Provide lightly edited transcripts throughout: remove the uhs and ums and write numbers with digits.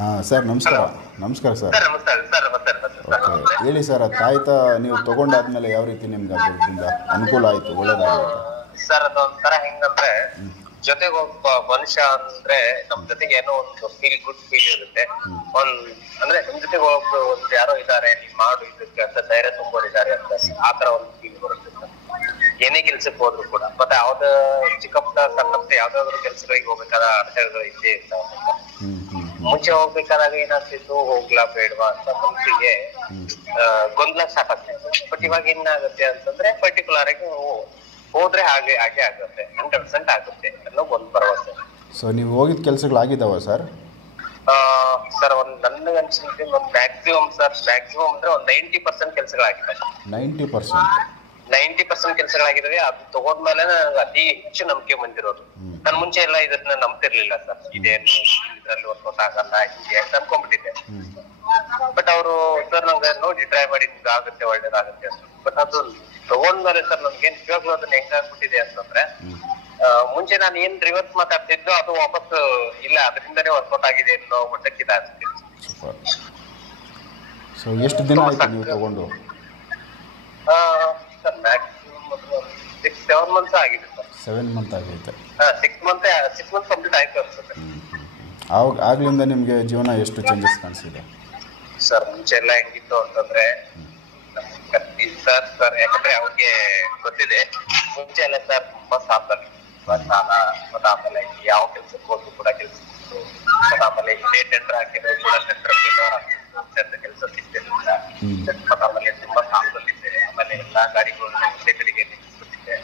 ಹಾಂ ಸರ್ ನಮಸ್ಕಾರ. ನಮಸ್ಕಾರ ಸರ್. ಸರ್ ನಮಸ್ಕಾರ ಸರ್. ಓಕೆ ಹೇಳಿ ಸರ್, ಆ ತಾಯ್ತ ನೀವು ತೊಗೊಂಡಾದ್ಮೇಲೆ ಯಾವ ರೀತಿ ನಿಮ್ಗೆ ಅದರಿಂದ ಅನುಕೂಲ ಆಯಿತು, ಒಳ್ಳೇದಾಗುತ್ತೆ ಸರ್? ಅದೊಂಥರ ಹೆಂಗಂದ್ರೆ ಜೊತೆಗೆ ಒಬ್ಬ ಮನುಷ್ಯ ಅಂದ್ರೆ ನಮ್ ಜೊತೆಗೆ ಏನೋ ಒಂದು ಗುಡ್ ಫೀಲ್ ಇರುತ್ತೆ. ಅಂದ್ರೆ ನಿಮ್ ಜೊತೆಗೆ ಒಬ್ರು ಒಂದು ಯಾರೋ ಇದಾರೆ, ನೀವ್ ಮಾಡು ಇದಕ್ಕೆ ಅಂತ ಧೈರ್ಯ ತುಂಬೋರಿದ್ದಾರೆ ಅಂತ ಆತರ ಒಂದು ಫೀಲ್ ಬರುತ್ತೆ ಸರ್. ಏನೇ ಕೆಲ್ಸಕ್ಕೆ ಹೋದ್ರು ಕೂಡ, ಮತ್ತೆ ಯಾವ್ದ ಚಿಕ್ಕಪ್ಪ ಸಣ್ಣಪ್ಪ ಯಾವ್ದಾದ್ರು ಕೆಲ್ಸಗಳಿಗೆ ಹೋಗ್ಬೇಕಾದ ಅಡಚಣೆಗಳು ಇದ್ದೇ ಇರ್ತಾವ. ಮುಂಚೆ ಹೋಗ್ಬೇಕಾದಾಗ ಏನಾಗ್ತಿತ್ತು, ಹೋಗ್ಲಾ ಬೇಡವಾ ಅಂತ ಮನ್ಸಿಗೆ ಗೊಂದಲ ಸಾಕಾಗ್ತಿತ್ತು. ಬಟ್ ಇವಾಗ ಏನಾಗುತ್ತೆ ಅಂತಂದ್ರೆ ಪರ್ಟಿಕ್ಯುಲರ್ ಆಗಿ ಹೋದ್ರೆ ಹಾಗೆ ಆಗುತ್ತೆ, 100% ಆಗುತ್ತೆ ಅನ್ನೋ ಒಂದು ಭರವಸೆ. ಸೊ ನೀವು ಹೋಗಿದ ಕೆಲಸಗಳಾಗಿದ್ದಾವ ಸರ್? ಸರ್ ನನಗೆ ಅನ್ಸಿದ್ರೆ ಒಂದು ಮ್ಯಾಕ್ಸಿಮಮ್ ಅಂದ್ರೆ ಒಂದು 90% ಕೆಲಸಗಳಾಗಿದೆ. 90% ಕೆಲಸಗಳಾಗಿದ್ದಾವೆ. ಅದು ತಗೊಂಡ್ಮೇಲೆ ನನಗೆ ಅತಿ ಹೆಚ್ಚು ನಂಬಿಕೆ ಬಂದಿರೋದು. ನಾನು ಮುಂಚೆ ಎಲ್ಲ ಇದನ್ನ ನಂಬ್ತಿರ್ಲಿಲ್ಲ ಸರ್. ಇದೇನು ಇದ್ರಲ್ಲಿ ವರ್ಕೌಟ್ ಆಗಲ್ಲ ಹೀಗೆ ಅಂತ ಅನ್ಕೊಂಡ್ಬಿಟ್ಟಿದ್ದೆ. ಬಟ್ ಅವರು ಸರ್ ನಂಗೆ ನೋಡಿ ಟ್ರೈ ಮಾಡಿ ನಿಮ್ಗೆ ಆಗುತ್ತೆ, ಒಳ್ಳೇದಾಗುತ್ತೆ ಅಂತ. ಬಟ್ ಅದು ತಗೊಂಡ್ಮೇಲೆ ಸರ್ ನನ್ಗೆ ಇವಾಗ್ಲೂ ಅದನ್ನ ಹೆಂಗಾಗ್ಬಿಟ್ಟಿದೆ ಅಂತಂದ್ರೆ, ಮುಂಚೆ ನಾನು ಏನ್ ರಿವರ್ಸ್ ಮಾತಾಡ್ತಿದ್ದು ಅದು ವಾಪಸ್ ಇಲ್ಲ, ಅದರಿಂದನೇ ವರ್ಕೌಟ್ ಆಗಿದೆ ಅನ್ನೋ ಮಟ್ಟಕ್ಕೆ ಇದಾಗ್ತಿದೆ. ಸೊ ಎಷ್ಟು ದಿನ ಆಯ್ತು ನೀವು ತಗೊಂಡು? ಸರ್ ಮ್ಯಾಕ್ಸಿಮಮ್ 6-7 ಮಂತ್ಸ್ ಆಗಿದೆ ಸರ್. 7 ಮಂತ್ ಆಗೈತೆ. 6 ಮಂತ್ ಕಂಪ್ಲೀಟ್ ಆಯ್ತು ಅನ್ಸುತ್ತೆ. ಆವಾಗ ಆಗ್ಲಿಂದ ನಿಮಗೆ ಜೀವನ ಎಷ್ಟು ಚೇಂಜಸ್ ಕಾಣಿಸಿದೆ ಸರ್? ಮುಂಚೆ ಎಲ್ಲ ಹೆಂಗಿತ್ತು ಅಂತಂದ್ರೆ ಸರ್ ಯಾಕಂದ್ರೆ ಅವ್ರಿಗೆ ಗೊತ್ತಿದೆ, ಮುಂಚೆ ಎಲ್ಲ ಸರ್ ತುಂಬಾ ಸಾಲ, ಮತ್ತೆ ಆಮೇಲೆ ಯಾವ ಕೆಲ್ಸಕ್ಕೆ ಹೋದ್ರು ಕೂಡ ಕೆಲಸ, ಮತ್ತೆ ಆಮೇಲೆ ಇದೇ ಟೆಂಡರ್ ಹಾಕಿದ್ರು ಕೂಡ ಟೆಂಡರ್ ಕೆಲಸ ಸಿಗ್ತಿರ್ಲಿಲ್ಲ. ಮತ್ತೆ ಆಮೇಲೆ ತುಂಬಾ ಸಾಲದಲ್ಲಿದ್ದೆ. ಆಮೇಲೆ ಎಲ್ಲಾ ಗಾಡಿಗಳನ್ನ ಒಂದೇ ಕಡೆಗೆ ನಿಲ್ಲಿಸ್ಬಿಟ್ಟಿದ್ದೆ.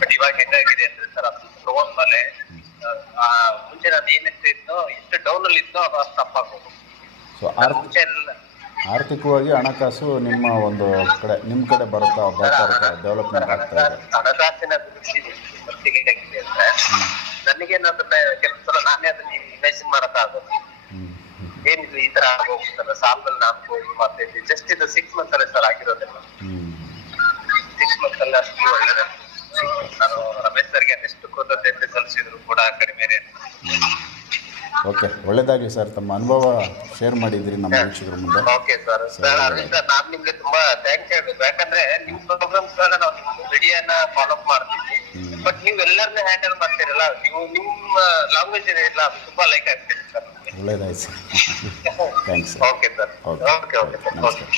ಬಟ್ ಇವಾಗ ಹೆಂಗಾಗಿದೆ ಅಂದ್ರೆ ಸರ್, ಅದು ತಗೊಂಡ್ಮೇಲೆ ಮುಂಚೆ ನಾನು ಏನಿತ್ತು ಇದ್ನೋ, ಎಷ್ಟು ಡೌನ್ ಅಲ್ಲಿ ಇದ್ನೋ ಅದು ಅಷ್ಟು ಅಪ್ ಆಗೋದು. ಸೊ ಆರ್ಥಿಕವಾಗಿ ಹಣಕಾಸು ನಿಮ್ಮ ಒಂದು ಕಡೆ ನಿಮ್ಮ ಕಡೆ ಬರ್ತಾ ಡೆವಲಪ್ಮೆಂಟ್ ಆಗ್ತಾ ಇದೆ. ಹಣಕಾಸಿನ ದೃಷ್ಟಿಗೆ ಹೆಂಗಿದೆ ಅಂದ್ರೆ, ನನಗೇನಾದ್ರೆ ಕೆಲಸ ನಾನೇ ಅದನ್ನ ಇಮ್ಯಾಜಿನ್ ಮಾಡಕ್ಕಾಗೋದು. ಏನಿದು ಈ ತರ ಆಗೋಗ್ತಲ್ಲ, ಸಾಲದಲ್ಲಿ ನಾನು ಮತ್ತೆ ಜಸ್ಟ್ ಇದು 6 ಮಂತ್ ಅಲ್ಲೇ ಸರ್ ಆಗಿರೋದಿಲ್ಲ. 6 ಮಂತ್ ಅಲ್ಲಿ ಅಷ್ಟು ಒಳ್ಳೆದ. ನಾನು ರಮೇಶ್ ಸರ್ಗೆ ಎಷ್ಟು ಕೃತಜ್ಞತೆ ಸಲ್ಲಿಸಿದ್ರು ಕೂಡ ಕಡಿಮೆ. ಓಕೆ, ಒಳ್ಳೇದಾಗಲಿ ಸರ್. ತಮ್ಮ ಅನುಭವ ಶೇರ್ ಮಾಡಿದ್ರಿ ನಮ್ಮ ವೀಕ್ಷಕರ ಮುಂದೆ. Okay sir. ಅರವಿಂದ್ ಸರ್, ನಾನು ನಿಮ್ಗೆ ತುಂಬಾ ಥ್ಯಾಂಕ್ಸ್ ಹೇಳ್ಬೇಕು. ಯಾಕಂದ್ರೆ ನಿಮ್ ಪ್ರೋಗ್ರಾಮ್ಸ್ ನಾವು ನಿಮ್ ವಿಡಿಯೋನ ಫಾಲೋ ಅಪ್ ಮಾಡ್ತೀವಿ. ಬಟ್ ನೀವು ಎಲ್ಲರನ್ನ ಹ್ಯಾಂಡಲ್ ಮಾಡ್ತೀರಲ್ಲ, ನೀವು ನಿಮ್ಮ ಲ್ಯಾಂಗ್ವೇಜ್ ಎಲ್ಲ ತುಂಬಾ ಲೈಕ್ ಆಗ್ತಿದೆ ಸರ್. ಒಳ್ಳೇದಾಯ್ತು sir. Thanks. Okay sir. Okay ನಮಸ್ಕಾರ.